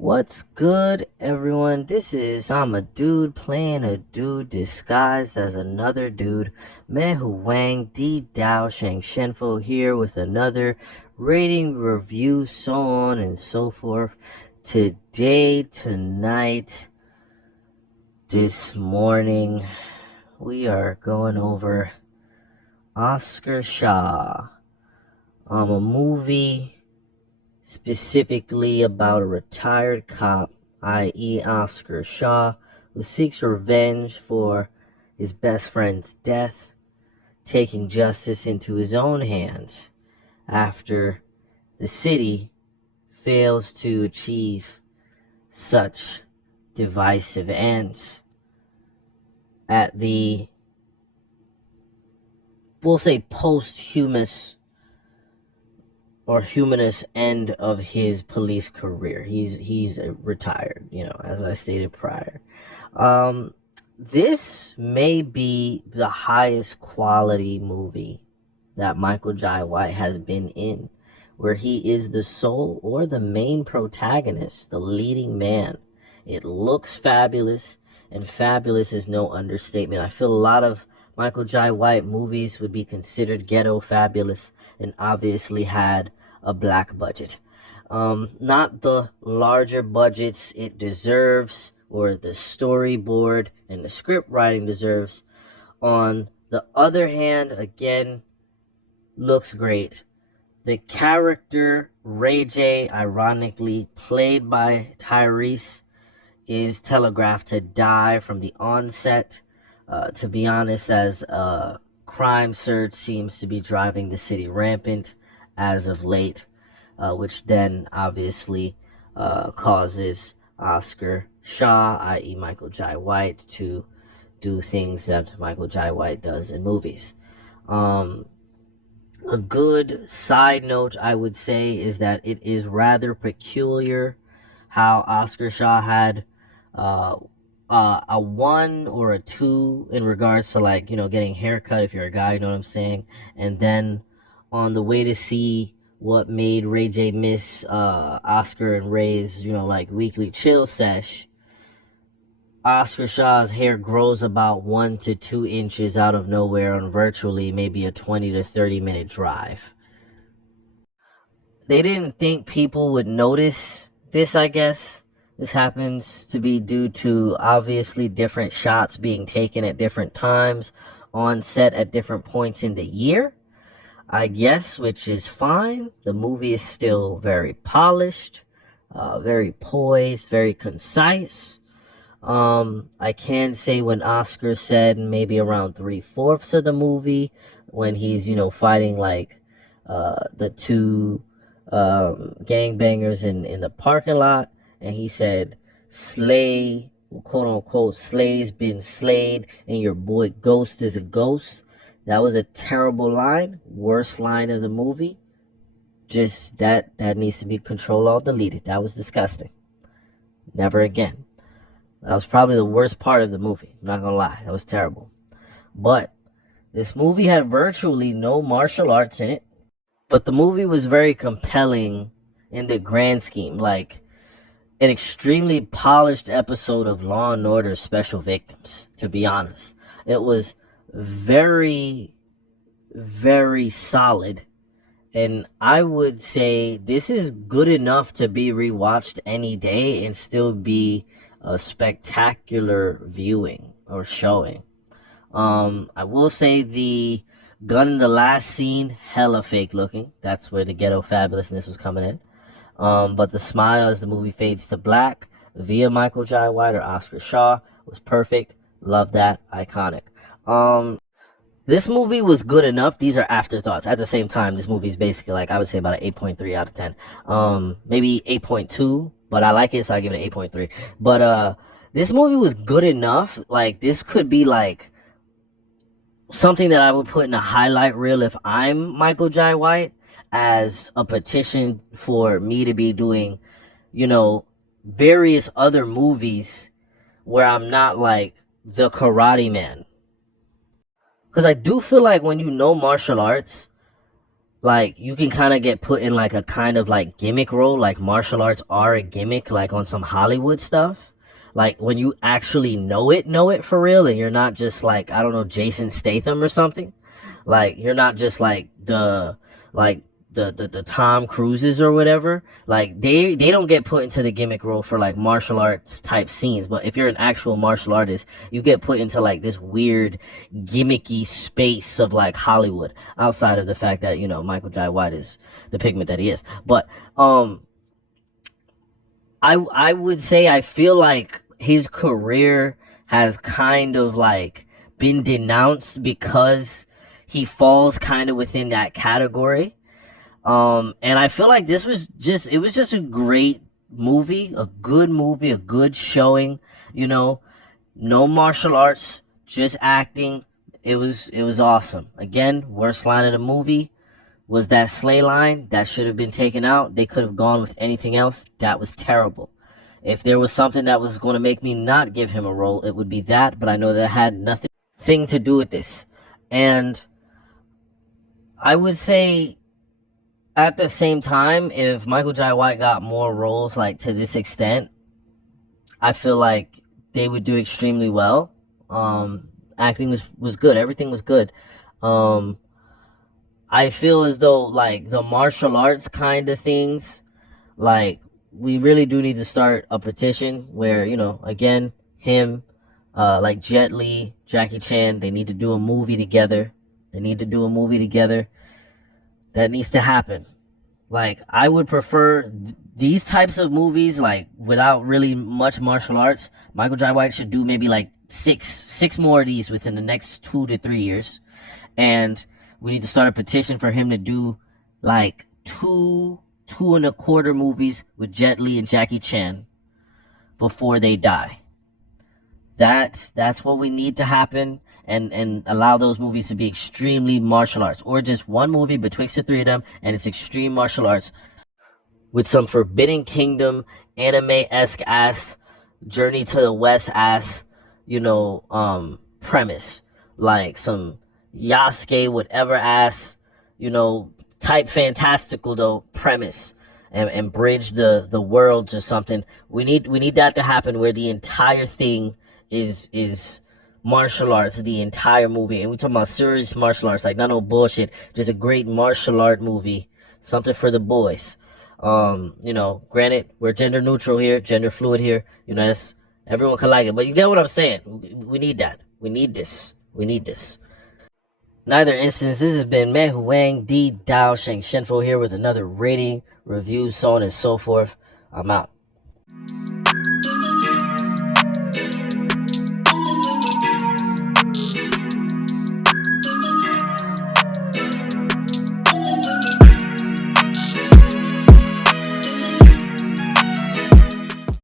What's good, everyone? I'm a dude playing a dude disguised as another dude. Mehu Wang, Dou-zhansheng-fo here with another rating review, so on and so forth. Today, tonight, this morning, we are going over Oscar Shaw, a movie specifically about a retired cop, i.e. Oscar Shaw, who seeks revenge for his best friend's death, taking justice into his own hands after the city fails to achieve such divisive ends. At the, we'll say, posthumous or humanist end of his police career. He's retired, as I stated prior. This may be the highest quality movie that Micheal Jai White has been in, where he is the sole or the main protagonist, the leading man. It looks fabulous, and fabulous is no understatement. I feel a lot of Micheal Jai White movies would be considered ghetto fabulous and obviously had a black budget. Not the larger budgets it deserves or the storyboard and the script writing deserves. On the other hand, again, looks great. The character Ray J, ironically played by Tyrese, is telegraphed to die from the onset. To be honest, as a crime surge seems to be driving the city rampant as of late, which then obviously causes Oscar Shaw, i.e. Micheal Jai White, to do things that Micheal Jai White does in movies. A good side note, I would say, is that it is rather peculiar how Oscar Shaw had uh, a 1 or a 2 in regards to, like, getting haircut if you're a guy, you know what I'm saying? And then on the way to see what made Ray J miss Oscar and Ray's, like, weekly chill sesh, Oscar Shaw's hair grows about 1 to 2 inches out of nowhere on virtually maybe a 20 to 30-minute drive. They didn't think people would notice this, I guess. This happens to be due to obviously different shots being taken at different times on set at different points in the year, I guess, which is fine. The movie is still very polished, very poised, very concise. I can say when Oscar said maybe around 3/4 of the movie, when he's, fighting like the two gangbangers in the parking lot, and he said, Slay, quote unquote, Slay's been slayed, and your boy Ghost is a ghost. That was a terrible line, worst line of the movie. Just that needs to be Control Alt deleted. That was disgusting. Never again. That was probably the worst part of the movie. I'm not gonna lie. That was terrible. But this movie had virtually no martial arts in it. But the movie was very compelling in the grand scheme. Like an extremely polished episode of Law and Order Special Victims, to be honest. It was very, very solid. And I would say this is good enough to be rewatched any day and still be a spectacular viewing or showing. I will say the gun in the last scene, hella fake looking. That's where the ghetto fabulousness was coming in. But the smile as the movie fades to black via Micheal Jai White or Oscar Shaw was perfect. Love that. Iconic. This movie was good enough. These are afterthoughts. At the same time, this movie is basically, like, I would say about an 8.3 out of 10. Maybe 8.2, but I like it, so I give it an 8.3. But this movie was good enough. Like, this could be like something that I would put in a highlight reel if I'm Micheal Jai White, as a petition for me to be doing, various other movies where I'm not like the Karate Man. Because I do feel like when you know martial arts, like you can kind of get put in like a kind of like gimmick role, like martial arts are a gimmick, like on some Hollywood stuff. Like when you actually know it for real, and you're not just like, I don't know, Jason Statham or something. Like you're not just like the Tom Cruises or whatever. Like they don't get put into the gimmick role for like martial arts type scenes. But if you're an actual martial artist, you get put into like this weird gimmicky space of like Hollywood. Outside of the fact that Michael Jai White is the pigment that he is, but I would say I feel like his career has kind of like been denounced because he falls kind of within that category. And I feel like this was just it was just a great movie, a good showing, you know, no martial arts, just acting. It was awesome. Again, worst line of the movie was that sleigh line. That should have been taken out. They could have gone with anything else. That was terrible. If there was something that was going to make me not give him a role, it would be that, but I know that had nothing to do with this. And I would say at the same time, if Michael Jai White got more roles like to this extent, I feel like they would do extremely well. Acting was good. Everything was good. Um, I feel as though like the martial arts kind of things, like we really do need to start a petition where again him, like Jet Li, Jackie Chan, they need to do a movie together. They need to do a movie together. That needs to happen. Like I would prefer these types of movies, like without really much martial arts. Michael Jai White should do maybe like six more of these within the next 2 to 3 years, and we need to start a petition for him to do like two and a quarter movies with Jet Li and Jackie Chan before they die. That's what we need to happen, and allow those movies to be extremely martial arts, or just one movie betwixt the three of them and it's extreme martial arts with some Forbidden Kingdom anime-esque ass Journey to the West ass, premise. Like some Yasuke whatever ass, type fantastical though premise, and bridge the world to something. We need that to happen where the entire thing is martial arts, the entire movie. And we talking about serious martial arts, like not no bullshit, just a great martial art movie, something for the boys. Granted, we're gender neutral here, gender fluid here. That's, everyone can like it, but you get what I'm saying. We need that. We need this. We need this. Neither instance, this has been Micheal Wang Dou-zhansheng-fo here with another rating, review, so on and so forth. I'm out.